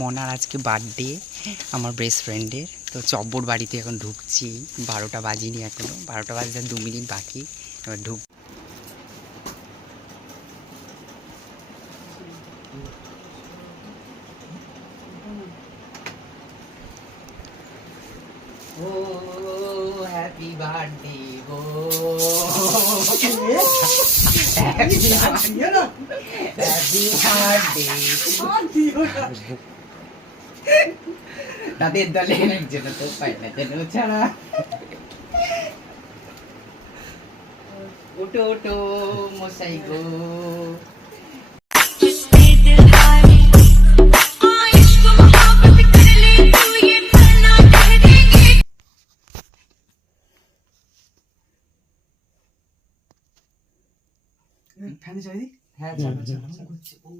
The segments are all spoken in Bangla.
মনার আজকে বার্থডে, আমার বেস্ট ফ্রেন্ডের। তো চব্বর বাড়িতে এখন ঢুকছি, 12টা বাজিনি এখনও, 12টা বাজতে 2 মিনিট বাকি। এবার ঢুক ও হ্যাপি বার্থডে গো, হ্যাপি বার্থডে। তাদের দলে একজন তো পায় না যেন ছাড়া। ওটো ওটো মশাই গো। ফ্যানে চাই দি। হ্যাঁ চলো চলো চলো,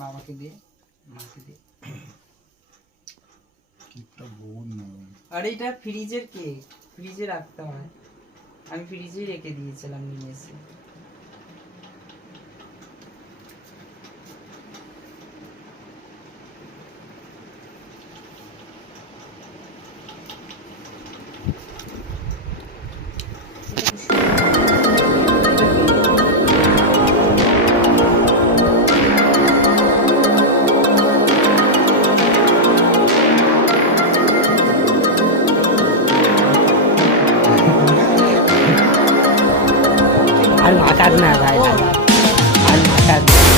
বাবাকে দিয়ে মাকে দিয়ে। আরে এটা ফ্রিজের কেক, ফ্রিজে রাখতে হয়, আমি ফ্রিজেই রেখে দিয়েছিলাম নিয়ে এসে। আর মাখাস না ভাই, আর মাখাস না।